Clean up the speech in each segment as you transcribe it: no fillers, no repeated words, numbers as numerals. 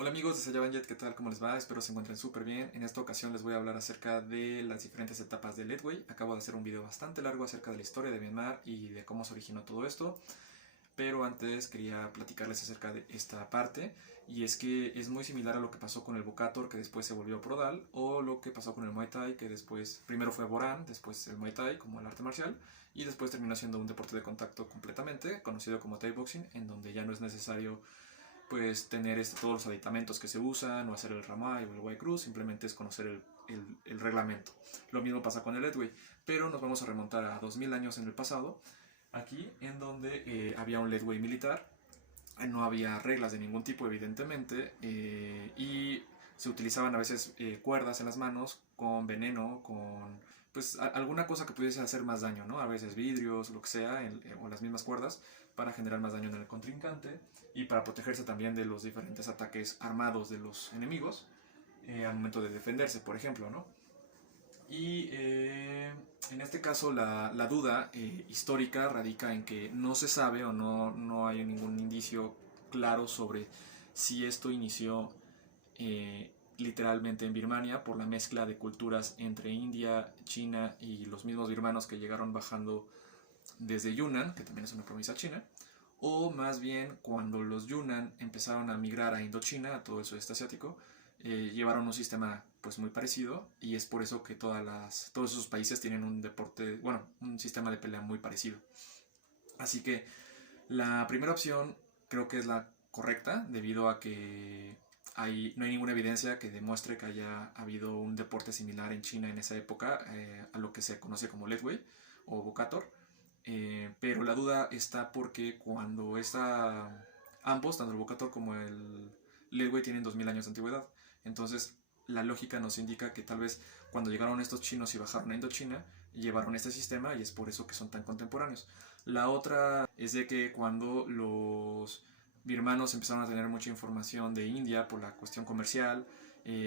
Hola amigos de Sayavanjet, ¿qué tal? ¿Cómo les va? Espero se encuentren súper bien. En esta ocasión les voy a hablar acerca de las diferentes etapas de Ledway. Acabo de hacer un video bastante largo acerca de la historia de Myanmar y de cómo se originó todo esto, pero antes quería platicarles acerca de esta parte, y es que es muy similar a lo que pasó con el Bokator, que después se volvió Prodal, o lo que pasó con el Muay Thai, que después, primero fue Boran, después el Muay Thai como el arte marcial, y después terminó siendo un deporte de contacto completamente, conocido como Thai Boxing, en donde ya no es necesario pues tener todos los aditamentos que se usan o hacer el Ramai o el Wai Cruz, simplemente es conocer el reglamento. Lo mismo pasa con el Edway, pero nos vamos a remontar a 2000 años en el pasado, aquí en donde había un Ledway militar, no había reglas de ningún tipo evidentemente, y se utilizaban a veces cuerdas en las manos con veneno, con pues alguna cosa que pudiese hacer más daño, ¿no? A veces vidrios, lo que sea, o las mismas cuerdas para generar más daño en el contrincante y para protegerse también de los diferentes ataques armados de los enemigos al momento de defenderse, por ejemplo, ¿no? Y en este caso la duda histórica radica en que no se sabe o no hay ningún indicio claro sobre si esto inició literalmente en Birmania por la mezcla de culturas entre India, China y los mismos birmanos que llegaron bajando desde Yunnan, que también es una provincia china, o más bien cuando los Yunnan empezaron a migrar a Indochina, a todo el sudeste asiático, llevaron un sistema pues muy parecido, y es por eso que todos esos países tienen un deporte, bueno, un sistema de pelea muy parecido. Así que la primera opción creo que es la correcta, debido a que no hay ninguna evidencia que demuestre que haya habido un deporte similar en China en esa época, a lo que se conoce como Ledway o Bokator. Pero la duda está porque ambos, tanto el Bocator como el Ledway, tienen 2000 años de antigüedad. Entonces, la lógica nos indica que tal vez cuando llegaron estos chinos y bajaron a Indochina, llevaron este sistema y es por eso que son tan contemporáneos. La otra es de que cuando los birmanos empezaron a tener mucha información de India por la cuestión comercial,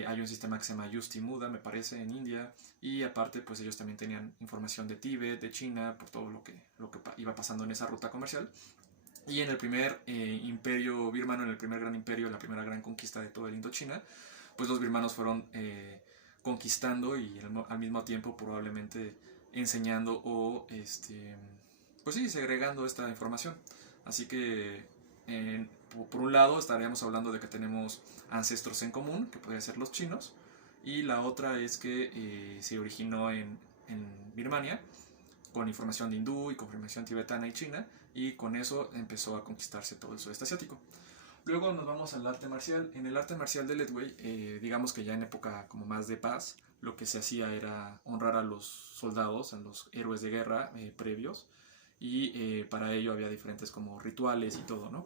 hay un sistema que se llama Yusti Muda, me parece, en India, y aparte pues ellos también tenían información de Tíbet, de China, por todo lo que iba pasando en esa ruta comercial. Y en el primer imperio birmano, en el primer gran imperio, la primera gran conquista de toda el Indochina, pues los birmanos fueron conquistando y al mismo tiempo probablemente enseñando o pues sí, segregando esta información. Así que por un lado estaríamos hablando de que tenemos ancestros en común, que podrían ser los chinos, y la otra es que se originó en Birmania con información de hindú y con información tibetana y china, y con eso empezó a conquistarse todo el sudeste asiático. Luego nos vamos al arte marcial. En el arte marcial de Ledway, digamos que ya en época como más de paz, lo que se hacía era honrar a los soldados, a los héroes de guerra previos, y para ello había diferentes como rituales y todo, ¿no?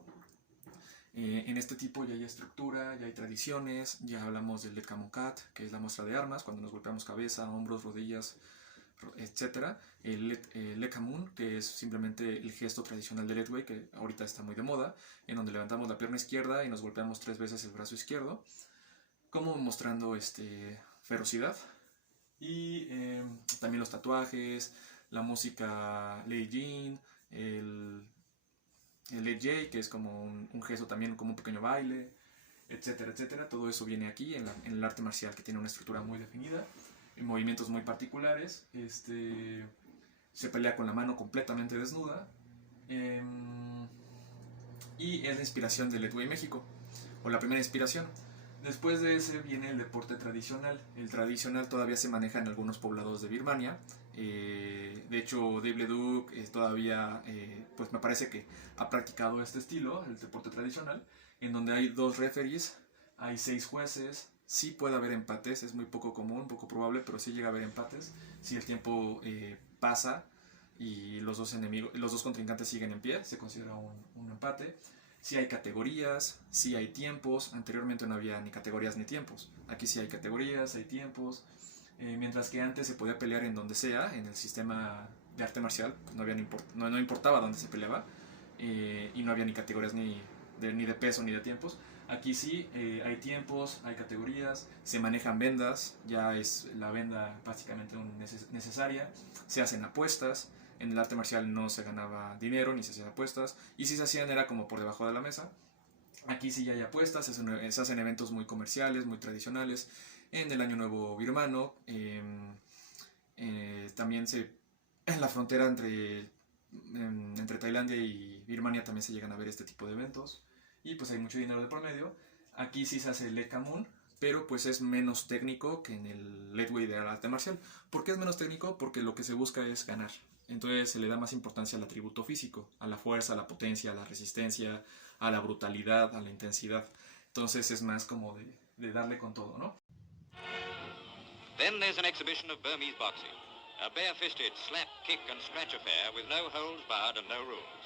En este tipo ya hay estructura, ya hay tradiciones, ya hablamos del Lekamokat, que es la muestra de armas, cuando nos golpeamos cabeza, hombros, rodillas, etcétera. El Lekamun, que es simplemente el gesto tradicional del Ledway, que ahorita está muy de moda, en donde levantamos la pierna izquierda y nos golpeamos 3 veces el brazo izquierdo, como mostrando ferocidad. Y también los tatuajes, la música Lei Jin, el Lei Jay, que es como un gesto también, como un pequeño baile, etcétera, etcétera. Todo eso viene aquí en el arte marcial, que tiene una estructura muy definida, en movimientos muy particulares. Se pelea con la mano completamente desnuda. Y es la inspiración del Ledway México, o la primera inspiración. Después de ese viene el deporte tradicional. El tradicional todavía se maneja en algunos poblados de Birmania. De hecho, Dave Leduc todavía, pues me parece que ha practicado este estilo, el deporte tradicional, en donde hay 2 referees, hay 6 jueces. Sí puede haber empates, es muy poco común, poco probable, pero sí llega a haber empates si el tiempo pasa y los dos contrincantes siguen en pie, se considera un empate. Sí hay categorías, sí hay tiempos. Anteriormente no había ni categorías ni tiempos. Aquí sí hay categorías, hay tiempos. Mientras que antes se podía pelear en donde sea, en el sistema de arte marcial, pues no importaba dónde se peleaba. Y no había ni categorías ni de peso ni de tiempos. Aquí sí hay tiempos, hay categorías, se manejan vendas, ya es la venda básicamente necesaria, se hacen apuestas. En el arte marcial no se ganaba dinero ni se hacían apuestas, y si se hacían era como por debajo de la mesa. Aquí sí ya hay apuestas, se hacen eventos muy comerciales, muy tradicionales. En el Año Nuevo birmano, también en la frontera entre Tailandia y Birmania también se llegan a ver este tipo de eventos. Y pues hay mucho dinero de por medio. Aquí sí se hace el Ekamun, pero pues es menos técnico que en el Leadway de arte marcial. ¿Por qué es menos técnico? Porque lo que se busca es ganar. Entonces se le da más importancia al atributo físico, a la fuerza, a la potencia, a la resistencia, a la brutalidad, a la intensidad. Entonces es más como de darle con todo, ¿no? Then there's an exhibition of Burmese boxing. A bare-fisted slap, kick and scratch affair with no holds barred and no rules.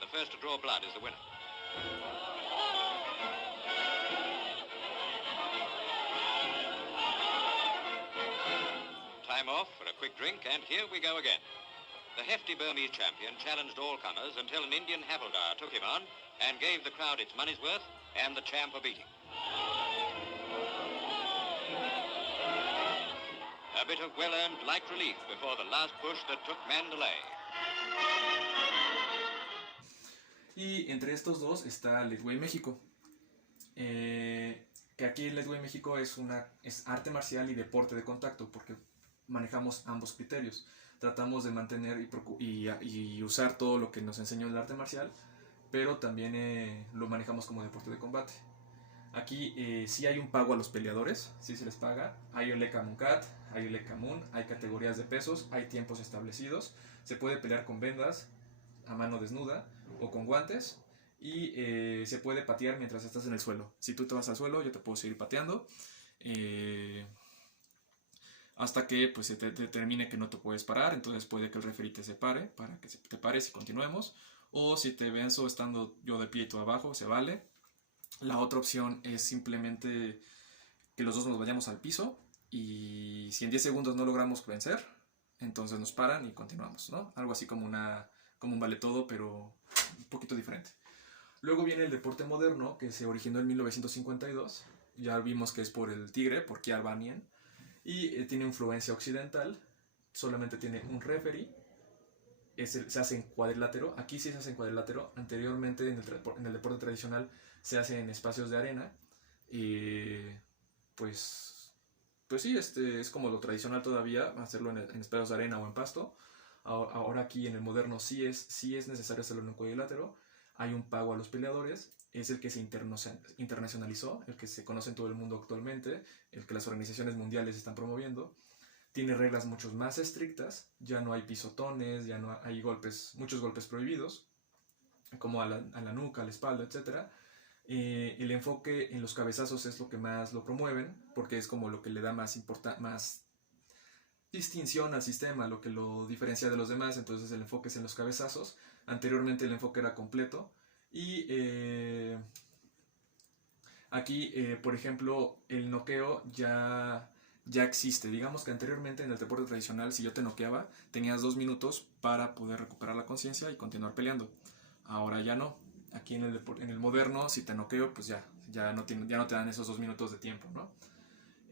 The first to draw blood is the winner. Time off for a quick drink, and here we go again. The hefty Burmese champion challenged all comers until an Indian havildar took him on and gave the crowd its money's worth and the champ a beating. A bit of well-earned light relief before the last push that took Mandalay. Y entre estos dos está Leadway México. Que aquí Leadway México es arte marcial y deporte de contacto, porque manejamos ambos criterios. Tratamos de mantener y usar todo lo que nos enseñó el arte marcial, pero también lo manejamos como deporte de combate. Aquí sí hay un pago a los peleadores, sí se les paga. Hay el Ekamun Cat, hay el Ekamun, hay categorías de pesos, hay tiempos establecidos. Se puede pelear con vendas, a mano desnuda o con guantes. Y se puede patear mientras estás en el suelo. Si tú te vas al suelo, yo te puedo seguir pateando. Hasta que pues, se te determine que no te puedes parar. Entonces puede que el referee te separe para que te pares y continuemos. O si te venzo estando yo de pie y tú abajo, se vale. La otra opción es simplemente que los dos nos vayamos al piso. Y si en 10 segundos no logramos vencer, entonces nos paran y continuamos, ¿no? Algo así como un vale todo, pero un poquito diferente. Luego viene el deporte moderno, que se originó en 1952. Ya vimos que es por el tigre, por Kiar Banyan. Y tiene influencia occidental. Solamente tiene un referee. Se hace en cuadrilátero. Aquí sí se hace en cuadrilátero. Anteriormente en el deporte tradicional se hace en espacios de arena. Pues sí, es como lo tradicional todavía, hacerlo en espacios de arena o en pasto. Ahora aquí en el moderno sí es necesario hacerlo en un cuadrilátero. Hay un pago a los peleadores, es el que se internacionalizó, el que se conoce en todo el mundo actualmente, el que las organizaciones mundiales están promoviendo. Tiene reglas mucho más estrictas, ya no hay pisotones, ya no hay muchos golpes prohibidos, como a la nuca, a la espalda, etc. El enfoque en los cabezazos es lo que más lo promueven, porque es como lo que le da más distinción al sistema, lo que lo diferencia de los demás. Entonces el enfoque es en los cabezazos. Anteriormente el enfoque era completo. Y aquí, por ejemplo, el noqueo ya existe. Digamos que anteriormente en el deporte tradicional, si yo te noqueaba, tenías 2 minutos para poder recuperar la conciencia y continuar peleando. Ahora ya no. Aquí en el moderno, si te noqueo, pues ya no te dan esos 2 minutos de tiempo, ¿no?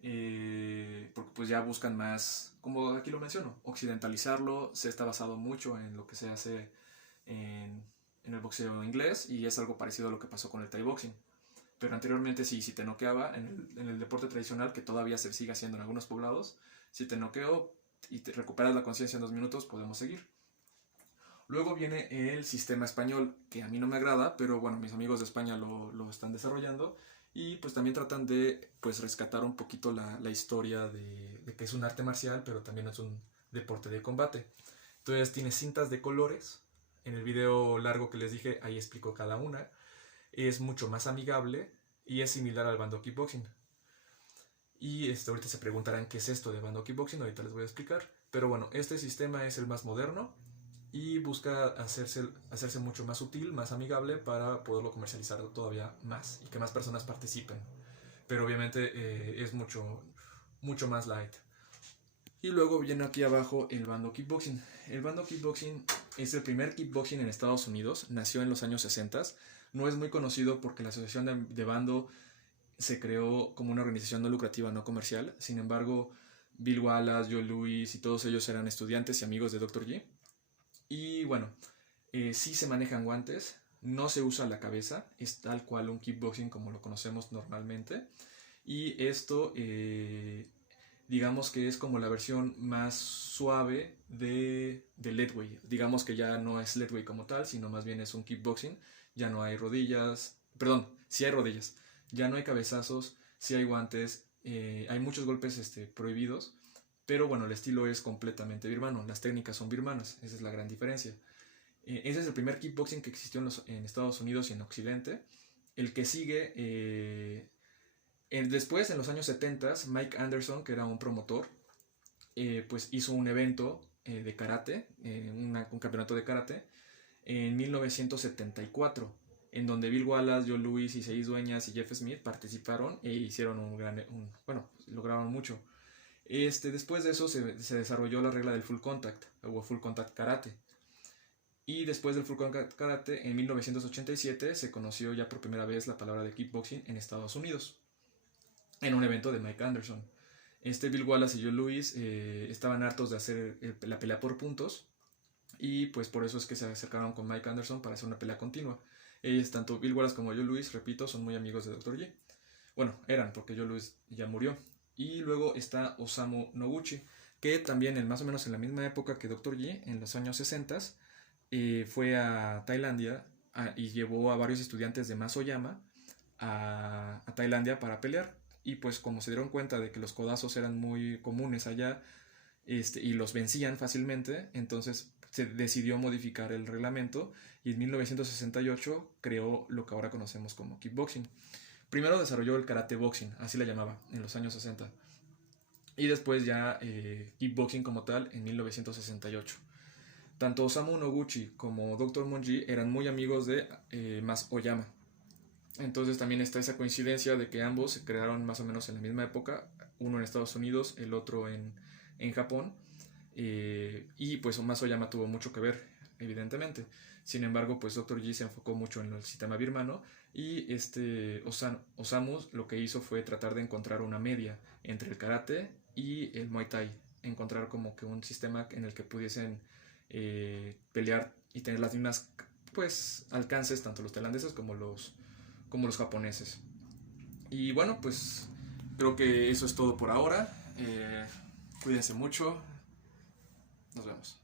Porque pues ya buscan más, como aquí lo menciono, occidentalizarlo. Se está basado mucho en lo que se hace en el boxeo inglés, y es algo parecido a lo que pasó con el Thai boxing. Pero anteriormente sí, si te noqueaba en el deporte tradicional, que todavía se sigue haciendo en algunos poblados, si te noqueo y te recuperas la conciencia en 2 minutos, podemos seguir. Luego viene el sistema español, que a mí no me agrada, pero bueno, mis amigos de España lo están desarrollando. Y pues también tratan de pues rescatar un poquito la historia de que es un arte marcial, pero también es un deporte de combate. Entonces tiene cintas de colores. En el video largo que les dije, ahí explico cada una. Es mucho más amigable y es similar al Bando Kickboxing. Y ahorita se preguntarán qué es esto de Bando Kickboxing, ahorita les voy a explicar. Pero bueno, este sistema es el más moderno y busca hacerse mucho más útil, más amigable, para poderlo comercializar todavía más y que más personas participen. Pero obviamente es mucho más light. Y luego viene aquí abajo el Bando Kickboxing. El Bando Kickboxing es el primer kickboxing en Estados Unidos, nació en los años 60. No es muy conocido porque la asociación de Bando se creó como una organización no lucrativa, no comercial. Sin embargo, Bill Wallace, Joe Louis y todos ellos eran estudiantes y amigos de Dr. G. Y bueno, sí se manejan guantes. no se usa la cabeza, es tal cual un kickboxing como lo conocemos normalmente. Y esto, digamos que es como la versión más suave de Leadway. Digamos que ya no es Leadway como tal, sino más bien es un kickboxing. Ya no hay rodillas, perdón, sí hay rodillas, ya no hay cabezazos, sí hay guantes, hay muchos golpes prohibidos, pero bueno, el estilo es completamente birmano, las técnicas son birmanas, esa es la gran diferencia. Ese es el primer kickboxing que existió en Estados Unidos y en Occidente. El que sigue, después, en los años 70, Mike Anderson, que era un promotor, pues hizo un evento de karate, un campeonato de karate, en 1974, en donde Bill Wallace, Joe Louis, Isaí Dueñas y Jeff Smith participaron e hicieron bueno, lograron mucho. Después de eso se desarrolló la regla del full contact, o full contact karate. Y después del full contact karate, en 1987, se conoció ya por primera vez la palabra de kickboxing en Estados Unidos, en un evento de Mike Anderson. Bill Wallace y Joe Louis estaban hartos de hacer la pelea por puntos, y pues por eso es que se acercaron con Mike Anderson para hacer una pelea continua. Ellos, tanto Bill Wallace como Joe Louis, repito, son muy amigos de Dr. G. Bueno, eran, porque Joe Louis ya murió. Y luego está Osamu Noguchi, que también más o menos en la misma época que Dr. G, en los años 60, fue a Tailandia y llevó a varios estudiantes de Masoyama a Tailandia para pelear. Y pues como se dieron cuenta de que los codazos eran muy comunes allá, y los vencían fácilmente, entonces se decidió modificar el reglamento y en 1968 creó lo que ahora conocemos como kickboxing. Primero desarrolló el karate boxing, así la llamaba, en los años 60. Y después ya kickboxing como tal en 1968. Tanto Osamu Noguchi como Dr. Monji eran muy amigos de Mas Oyama. Entonces también está esa coincidencia de que ambos se crearon más o menos en la misma época, uno en Estados Unidos, el otro en Japón, y pues Mas Oyama tuvo mucho que ver, evidentemente. Sin embargo, pues Dr. G se enfocó mucho en el sistema birmano, y Osamu lo que hizo fue tratar de encontrar una media entre el karate y el Muay Thai, encontrar como que un sistema en el que pudiesen pelear y tener las mismas pues alcances tanto los tailandeses como los japoneses. Y bueno, pues creo que eso es todo por ahora. Cuídense mucho. Nos vemos.